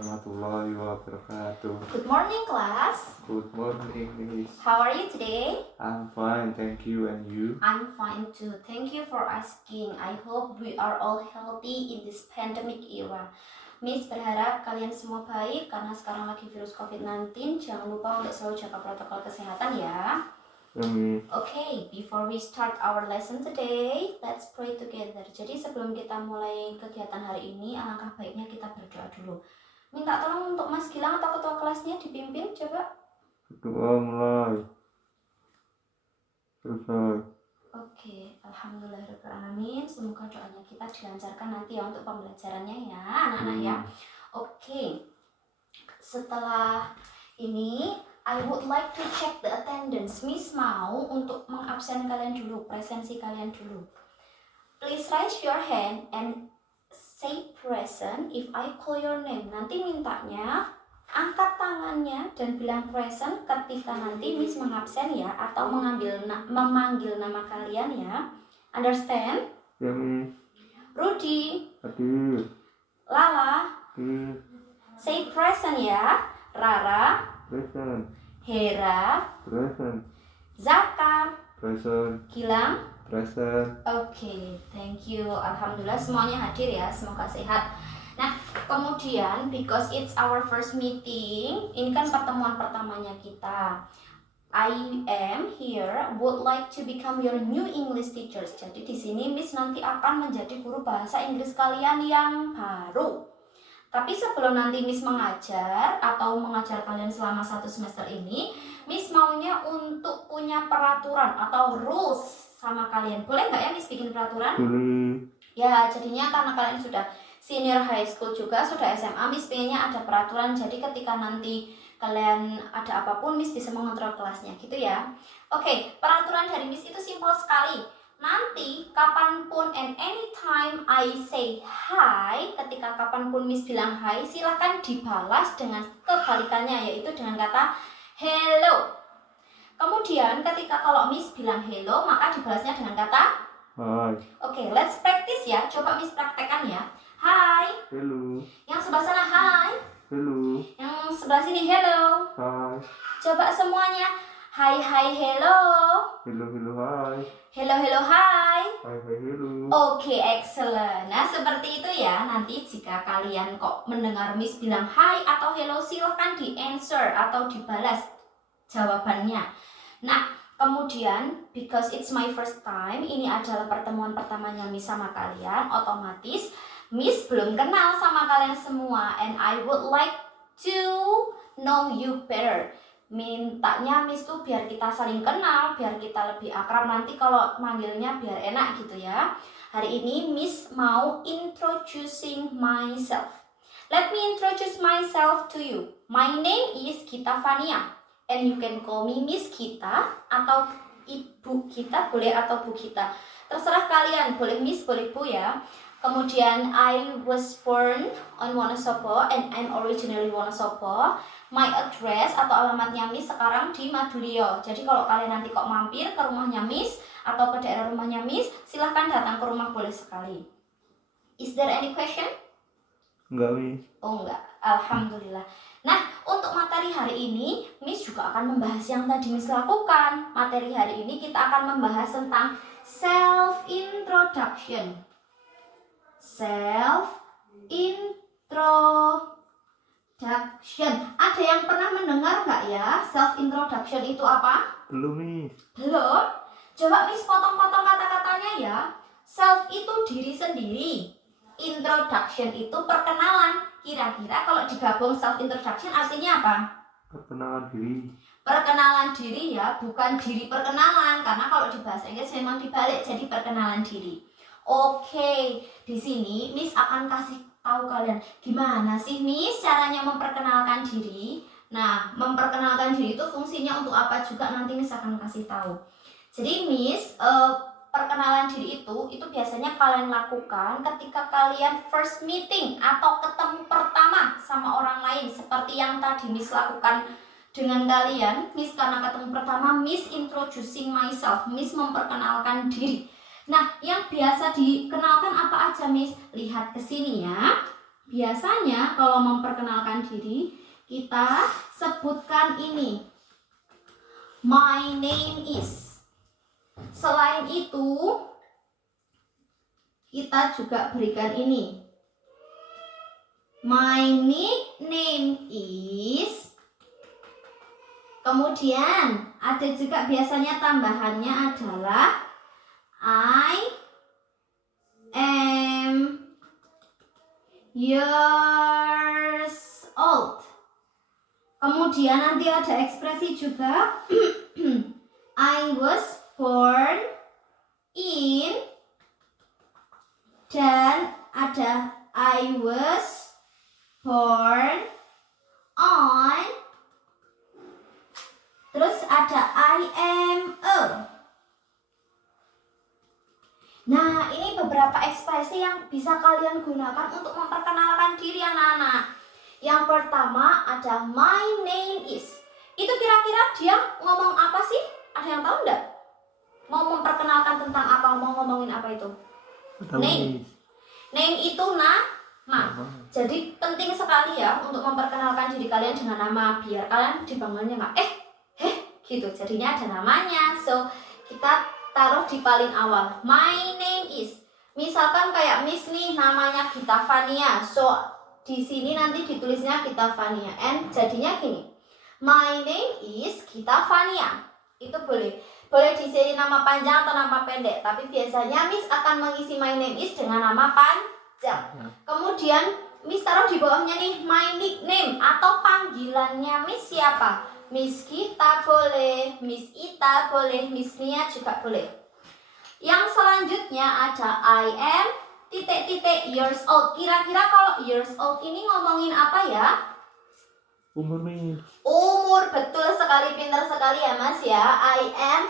warahmatullahi wabarakatuh. Good morning, class. Good morning, Miss. How are you today? I'm fine, thank you. And you? I'm fine too. Thank you for asking. I hope we are all healthy in this pandemic era. Miss berharap kalian semua baik karena sekarang lagi virus COVID-19. Jangan lupa untuk selalu jaga protokol kesehatan ya. Miss. Okay, before we start our lesson today, let's pray together. Jadi sebelum kita mulai kegiatan hari ini, alangkah baiknya kita berdoa dulu. Minta tolong untuk Mas Gilang atau ketua kelasnya dipimpin, coba. Berdoa mulai. Selesai. Oke, alhamdulillahirrahmanirrahim. Semoga doanya kita dilancarkan nanti ya untuk pembelajarannya ya, anak-anak ya. Oke, setelah ini I would like to check the attendance. Miss mau untuk mengabsen kalian dulu, presensi kalian dulu. Please raise your hand and say present if I call your name. Nanti mintanya angkat tangannya dan bilang present ketika nanti Miss mengabsen ya, atau memanggil nama kalian ya. Understand? Ya, Miss. Rudy, Hadir. Lala, Hadir. say present ya. Rara, Present. Hera, Present. Zaka, Present. Gilang. Present. Oke, thank you. Alhamdulillah semuanya hadir ya, semoga sehat. Nah, kemudian because it's our first meeting, ini kan pertemuan pertamanya kita. I am here would like to become your new English teachers. Jadi di sini Miss nanti akan menjadi guru bahasa Inggris kalian yang baru. Tapi sebelum nanti Miss mengajar atau mengajar kalian selama 1 semester ini, Miss maunya untuk punya peraturan atau rules sama kalian. Boleh nggak ya Miss bikin peraturan? Boleh. Ya, jadinya karena kalian sudah senior high school juga, sudah SMA, Miss pengennya ada peraturan. Jadi ketika nanti kalian ada apapun, Miss bisa mengontrol kelasnya gitu ya. Oke, peraturan dari Miss itu simpel sekali. Nanti kapanpun and anytime I say hi, ketika kapanpun Miss bilang hi, silahkan dibalas dengan kebalikannya, yaitu dengan kata hello. Kemudian ketika kalau Miss bilang hello, maka dibalasnya dengan kata Hai. oke, let's practice ya. Coba Miss praktekkan ya. Hai. Hello. Yang sebelah sana hai. Hello. Yang sebelah sini hello. Hai. Coba semuanya. Hai hai hello. Hello, hello, hai. Hello hello hai. Hai, hai, hello. Oke, excellent. Nah, seperti itu ya. Nanti jika kalian kok mendengar Miss bilang hai atau hello, silahkan di-answer atau dibalas jawabannya. Nah, kemudian because it's my first time, ini adalah pertemuan pertamanya Miss sama kalian, otomatis Miss belum kenal sama kalian semua, and I would like to know you better. Mintanya Miss tuh biar kita saling kenal, biar kita lebih akrab, nanti kalau manggilnya biar enak gitu ya. Hari ini Miss mau introducing myself. Let me introduce myself to you. My name is Gita Fania, and you can call me Miss Gita atau Ibu Gita boleh, atau Bu Gita. Terserah kalian, boleh Miss, boleh Bu ya. Kemudian I was born on Wonosobo and I'm originally Wonosobo. My address atau alamatnya Miss sekarang di Madulio. Jadi kalau kalian nanti kok mampir ke rumahnya Miss atau ke daerah rumahnya Miss, silahkan datang ke rumah boleh sekali. Is there any question? Enggak, Miss. Oh enggak, alhamdulillah. Nah, untuk materi hari ini Miss juga akan membahas yang tadi Miss lakukan. Materi hari ini kita akan membahas tentang self-introduction. Self-introduction. Ada yang pernah mendengar nggak ya self-introduction itu apa? Belum, Miss. Belum? Coba Miss potong-potong kata-katanya ya. Self itu diri sendiri. Introduction itu perkenalan. Kira-kira kalau digabung self-introduction artinya apa? Perkenalan diri. Perkenalan diri ya, bukan diri perkenalan. Karena kalau di bahasa Inggris memang dibalik, jadi perkenalan diri. Oke, di sini Miss akan kasih tahu kalian gimana sih Miss caranya memperkenalkan diri. Nah, memperkenalkan diri itu fungsinya untuk apa juga nanti Miss akan kasih tahu. Jadi Miss, perkenalan diri itu biasanya kalian lakukan ketika kalian first meeting atau ketemu pertama sama orang lain, seperti yang tadi Miss lakukan dengan kalian. Miss karena ketemu pertama, Miss introducing myself, Miss memperkenalkan diri. Nah, yang biasa dikenalkan apa aja Miss? Lihat ke sini ya. biasanya kalau memperkenalkan diri kita sebutkan ini. My name is. Selain itu, kita juga berikan ini. My nickname is. Kemudian ada juga biasanya tambahannya adalah I am years old. Kemudian nanti ada ekspresi juga. I was born in, dan ada I was born on, terus ada I am a. Nah, ini beberapa ekspresi yang bisa kalian gunakan untuk memperkenalkan diri anak-anak. Yang pertama ada my name is. Itu kira-kira dia ngomong apa sih? Ada yang tahu enggak? Mau memperkenalkan tentang apa? Mau ngomongin apa itu? Name. Name itu nama. Jadi penting sekali ya untuk memperkenalkan diri kalian dengan nama, biar kalian dibangunnya nggak gitu. Jadinya ada namanya. So kita taruh di paling awal. My name is. Misalkan kayak Miss nih namanya Gita Fania. So di sini nanti ditulisnya Gita Fania. And jadinya gini. My name is Gita Fania. Itu boleh. Boleh di sini nama panjang atau nama pendek. Tapi biasanya Miss akan mengisi my name is dengan nama panjang. Kemudian Miss taruh di bawahnya nih my nickname atau panggilannya Miss siapa? Miss Gita boleh, Miss Ita boleh, Miss Nia juga boleh. Yang selanjutnya ada I am ... years old. Kira-kira kalau years old ini ngomongin apa ya? Umur Miss. Umur, betul sekali, pintar sekali ya Mas ya. I am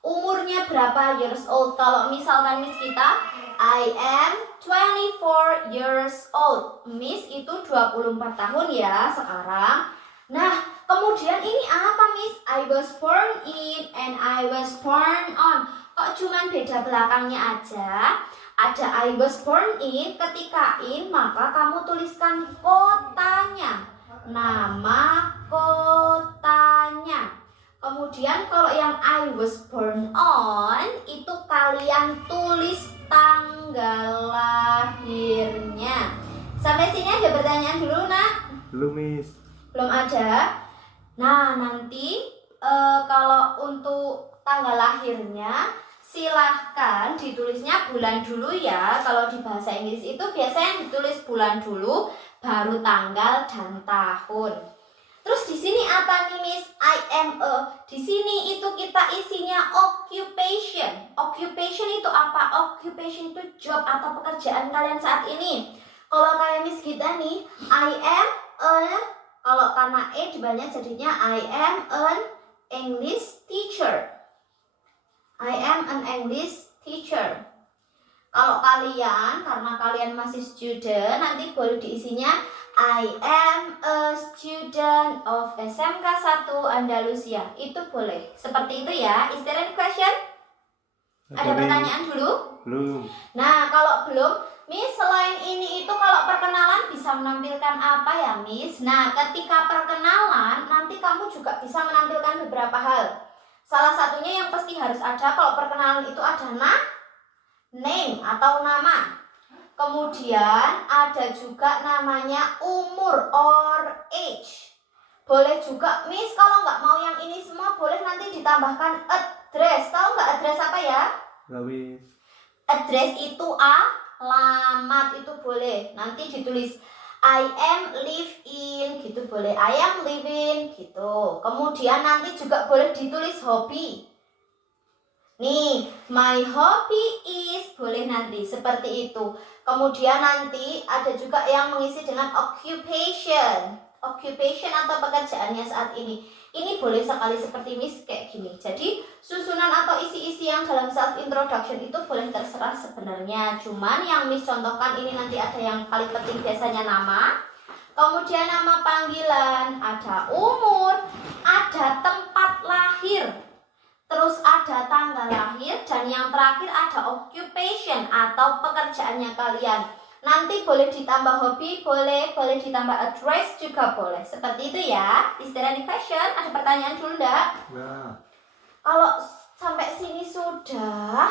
umurnya berapa years old? Kalau misalkan Miss kita, I am 24 years old. Miss itu 24 tahun ya sekarang. Nah, kemudian ini apa Miss? I was born in and I was born on. Kok cuman beda belakangnya aja? Ada I was born in, ketika in maka kamu tuliskan kotanya. Nama kotanya. Kemudian kalau yang I was born on itu kalian tulis tanggal lahirnya. Sampai sini ada pertanyaan dulu nak? Belum Miss. Belum ada. Nah nanti kalau untuk tanggal lahirnya silahkan ditulisnya bulan dulu ya. Kalau di bahasa Inggris itu biasanya ditulis bulan dulu, baru tanggal dan tahun. Terus di sini apa nih Miss? I am a. Di sini itu kita isinya occupation. Occupation itu apa? Occupation itu job atau pekerjaan kalian saat ini. Kalau kayak Miss kita nih, I am a. Kalau karena E dibawahnya jadinya I am an English teacher. I am an English teacher. Kalau kalian, karena kalian masih student, nanti boleh diisinya I am a student of SMK 1 Andalusia. Itu boleh. Seperti itu ya. Is there any question? Ada pertanyaan dulu? Belum. Nah, kalau belum, Miss selain ini itu kalau perkenalan bisa menampilkan apa ya Miss? Nah, ketika perkenalan nanti kamu juga bisa menampilkan beberapa hal. Salah satunya yang pasti harus ada kalau perkenalan itu ada name atau nama. Kemudian ada juga namanya umur or age. Boleh juga Miss kalau nggak mau yang ini semua boleh nanti ditambahkan address. Tahu nggak address apa ya? Nggak Miss. Address itu alamat, itu boleh. Nanti ditulis I am live in gitu boleh. I am living gitu. Kemudian nanti juga boleh ditulis hobi. Nih, my hobby is boleh nanti seperti itu. Kemudian nanti ada juga yang mengisi dengan occupation. Occupation atau pekerjaannya saat ini. Ini boleh sekali seperti Miss kayak gini. Jadi susunan atau isi-isi yang dalam self introduction itu boleh terserah sebenarnya. Cuman yang Miss contohkan ini nanti ada yang paling penting biasanya nama. Kemudian nama panggilan, ada umur, ada tempat lahir. Terus ada tanggal lahir dan yang terakhir ada occupation atau pekerjaannya kalian. Nanti boleh ditambah hobi, boleh ditambah address juga boleh. Seperti itu ya. Is there any question? Ada pertanyaan dulu enggak? Nah, Kalau sampai sini sudah,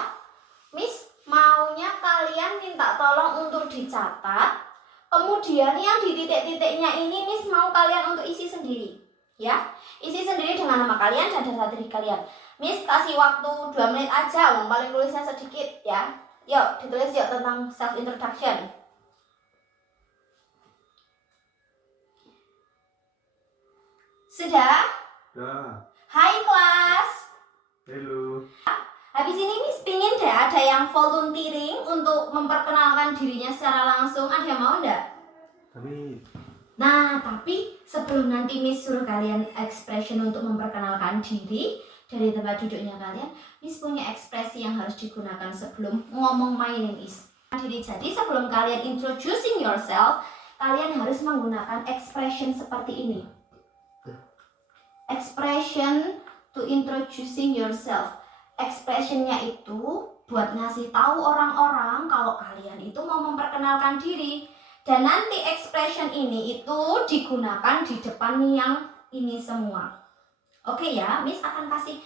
Miss maunya kalian minta tolong untuk dicatat. Kemudian yang di titik-titiknya ini Miss mau kalian untuk isi sendiri. Ya, isi sendiri dengan nama kalian dan data diri kalian. Miss kasih waktu 2 menit aja, paling tulisnya sedikit ya. Yuk, ditulis yuk tentang self introduction. Sudah? dah. Hai kelas. Hello. Habis ini Miss pingin deh ada yang volunteering untuk memperkenalkan dirinya secara langsung. Ada yang mau enggak? Tapi, Nah, tapi sebelum nanti Miss suruh kalian expression untuk memperkenalkan diri dari tempat duduknya kalian, Miss punya ekspresi yang harus digunakan sebelum ngomong my name is. Jadi sebelum kalian introducing yourself, kalian harus menggunakan expression seperti ini. Expression to introducing yourself. Expressionnya itu buat ngasih tahu orang-orang kalau kalian itu mau memperkenalkan diri. Dan nanti expression ini itu digunakan di depan yang ini semua. Oke ya, Miss akan kasih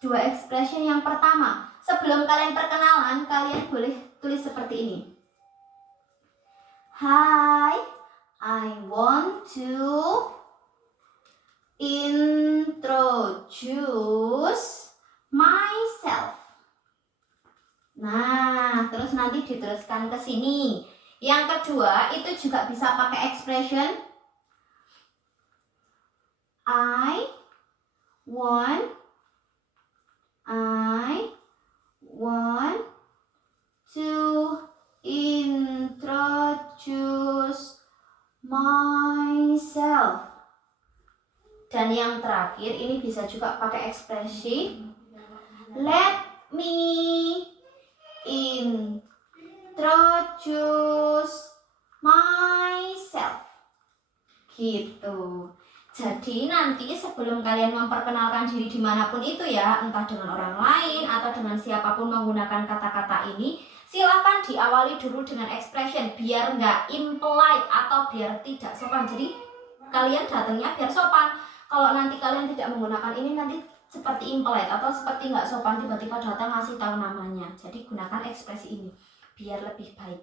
2 expression. Yang pertama, sebelum kalian perkenalan, kalian boleh tulis seperti ini. Hi, I want to introduce myself. Nah, terus nanti diteruskan ke sini. Yang kedua, itu juga bisa pakai expression I want to introduce myself. Dan yang terakhir ini bisa juga pakai ekspresi let me introduce myself. Gitu. Jadi nanti sebelum kalian memperkenalkan diri dimanapun itu ya, entah dengan orang lain atau dengan siapapun menggunakan kata-kata ini, silahkan diawali dulu dengan expression biar nggak impolite atau biar tidak sopan. Jadi kalian datangnya biar sopan. Kalau nanti kalian tidak menggunakan ini nanti seperti impolite atau seperti nggak sopan, tiba-tiba datang ngasih tahu namanya. Jadi gunakan ekspresi ini biar lebih baik.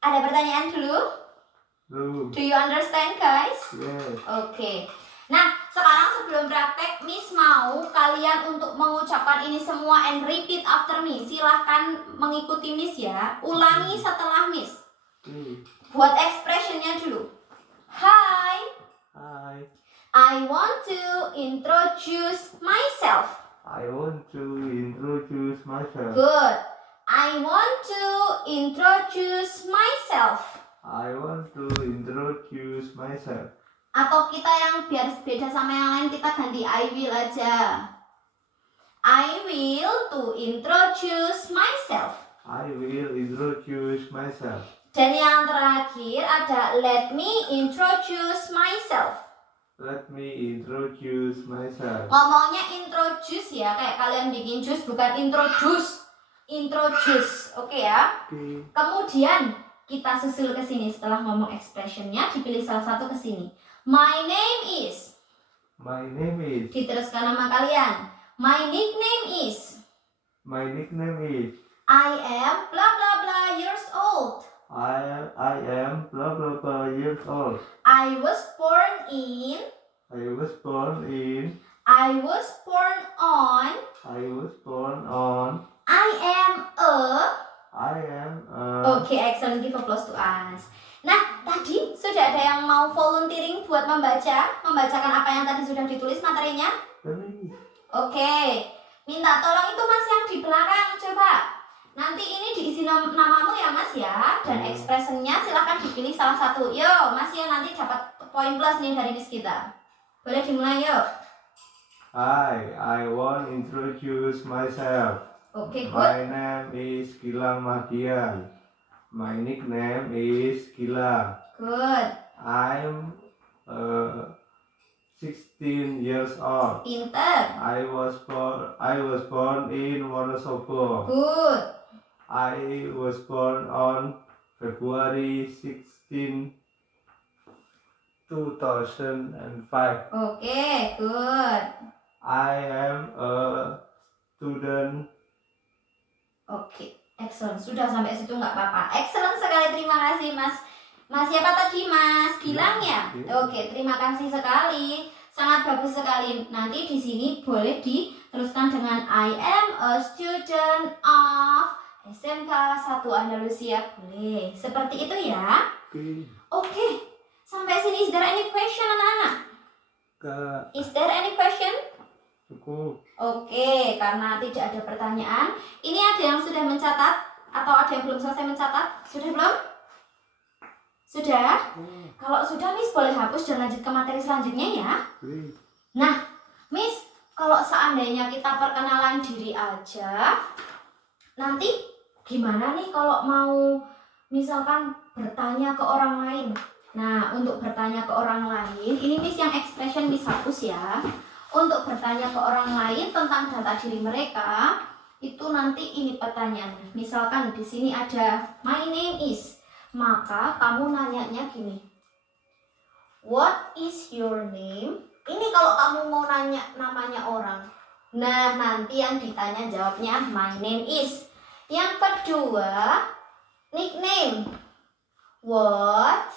Ada pertanyaan dulu? Hello. Do you understand guys? Yes. Oke. Nah, sekarang sebelum praktek, Miss mau kalian untuk mengucapkan ini semua and repeat after me. Silahkan mengikuti Miss ya. Ulangi setelah Miss. Buat expressionnya dulu. Hi, I want to introduce myself. I want to introduce myself. Good. I want to introduce myself. I want to introduce myself. Atau kita yang biar beda sama yang lain, kita ganti I will aja. I will to introduce myself. I will introduce myself. Dan yang terakhir ada let me introduce myself. Let me introduce myself. Ngomongnya introduce ya, kayak kalian bikin jus, bukan introduce. Introduce, oke ya? Okay. Kemudian kita susul ke sini setelah ngomong expressionnya, dipilih salah satu ke sini. My name is. My name is. Diteruskan nama kalian. My nickname is. My nickname is. I am blah blah blah years old. I am blah blah blah years old. I was born in. I was born in. I was born on. I was born on. I am a. I am a. Oke, excellent. Give applause to us. Nah, tadi sudah ada yang mau volunteering buat membacakan apa yang tadi sudah ditulis materinya? Oke, minta tolong itu Mas yang di belakang, coba. Nanti ini diisi namamu ya Mas ya, dan expressionnya silahkan dipilih salah satu. Yo, Mas ya nanti dapat poin plus nih dari Miss kita. Boleh dimulai yuk. Hi, I want to introduce myself. Oke, good. My name is Gilang Mardian. My nickname is Gilang. Good. I'm 16 years old. Pinter. I was born in Wonosobo. Good. I was born on February 16, 2005. Oke, good. I am a student. Oke, excellent. Sudah sampai situ nggak apa-apa. Excellent sekali, terima kasih Mas. Mas siapa tadi Mas? Gilang ya? Oke, terima kasih sekali. Sangat bagus sekali. Nanti di sini boleh diteruskan dengan I am a student of SMK 1 Andalusia. Boleh. Seperti itu ya. Oke. Sampai sini, is there any question anak-anak? Is there any question? Cukup. Oke, karena tidak ada pertanyaan. Ini ada yang sudah mencatat atau ada yang belum selesai mencatat? Sudah belum? Sudah? Kalau sudah, Miss boleh hapus dan lanjut ke materi selanjutnya ya. Nah, Miss, kalau seandainya kita perkenalan diri aja, nanti gimana nih kalau mau misalkan bertanya ke orang lain? Nah, untuk bertanya ke orang lain, ini Miss yang expression Miss hapus ya. Untuk bertanya ke orang lain tentang data diri mereka, itu nanti ini pertanyaannya. Misalkan di sini ada my name is, maka kamu nanyanya gini. What is your name? Ini kalau kamu mau nanya namanya orang. Nah, nanti yang ditanya jawabnya my name is. Yang kedua, nickname. What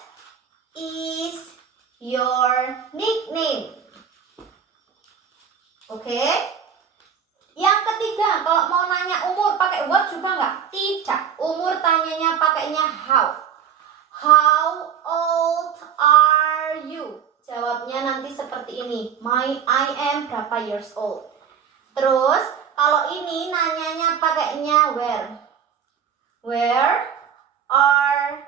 is your nickname? Oke. Yang ketiga, kalau mau nanya umur pakai what juga nggak? Tidak. Umur tanyanya pakainya how. How old are you? Jawabnya nanti seperti ini. I am berapa years old. Terus kalau ini nanyanya pakainya where. Where are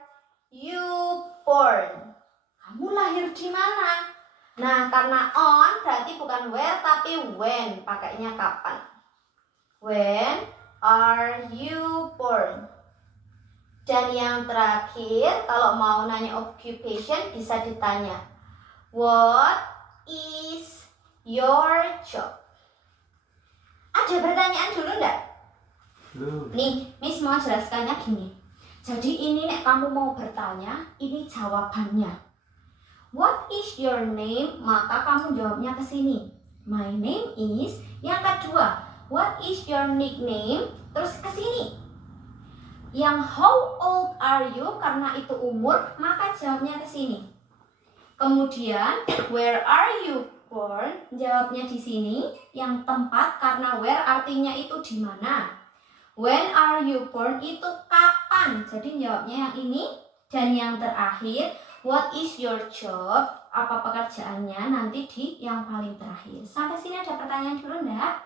you born? Kamu lahir di mana? Nah, karena on berarti bukan where tapi when, pakainya kapan. When are you born? Dan yang terakhir, kalau mau nanya occupation bisa ditanya, what is your job? Ada pertanyaan dulu enggak? Nih, Miss mau jelaskannya gini. Jadi ini nek kamu mau bertanya, ini jawabannya. What is your name? Maka kamu jawabnya ke sini. My name is. Yang kedua, what is your nickname? Terus ke sini. Yang how old are you? Karena itu umur, maka jawabnya ke sini. Kemudian, where are you born? Jawabnya di sini. Yang tempat, karena where artinya itu di mana. When are you born? Itu kapan? Jadi jawabnya yang ini. Dan yang terakhir, what is your job? Apa pekerjaannya? Nanti di yang paling terakhir. Sampai sini ada pertanyaan dulu enggak?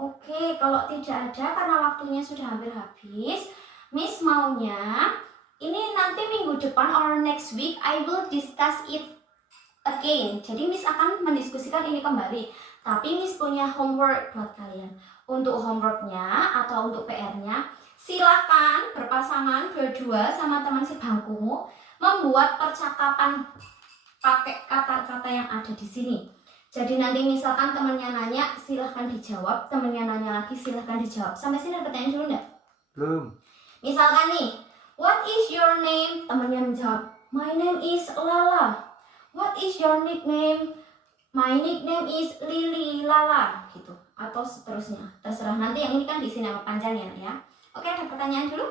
Oke, kalau tidak ada karena waktunya sudah hampir habis, Miss maunya ini nanti minggu depan or next week I will discuss it again. Jadi Miss akan mendiskusikan ini kembali. Tapi Miss punya homework buat kalian. Untuk homeworknya atau untuk PR-nya, silahkan berpasangan dua-dua sama teman sebangkumu membuat percakapan pakai kata-kata yang ada di sini. Jadi nanti misalkan temannya nanya, silahkan dijawab. Temannya nanya lagi, silahkan dijawab. Sampai sini ada pertanyaan dulu enggak? Belum. Misalkan nih, what is your name? Temannya menjawab, my name is Lala. What is your nickname? My nickname is Lily Lala. Gitu. Atau seterusnya. Terserah nanti yang ini kan di sini nama panjangnya ya. Oke, ada pertanyaan dulu?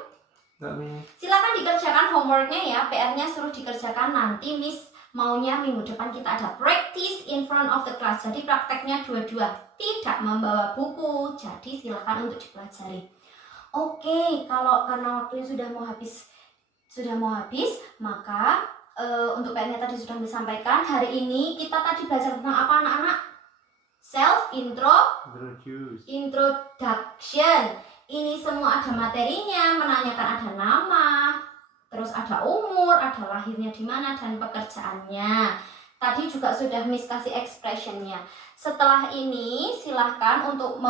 Enggak, Miss. Silakan dikerjakan homeworknya ya. PR-nya suruh dikerjakan. Nanti Miss maunya minggu depan kita ada practice in front of the class. Jadi prakteknya dua-dua. Tidak membawa buku. Jadi silakan untuk dipelajari. Oke, kalau karena waktunya sudah mau habis, maka untuk PR-nya tadi sudah disampaikan. Hari ini kita tadi belajar tentang apa anak-anak? Introduction. Ini semua ada materinya, menanyakan ada nama, terus ada umur, ada lahirnya di mana dan pekerjaannya. Tadi juga sudah Miss kasih expressionnya. Setelah ini silahkan untuk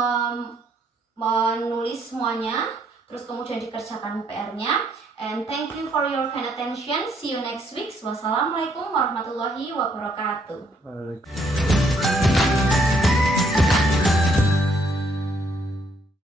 menulis semuanya, terus kemudian dikerjakan PR-nya. And thank you for your kind attention. See you next week. Wassalamualaikum warahmatullahi wabarakatuh.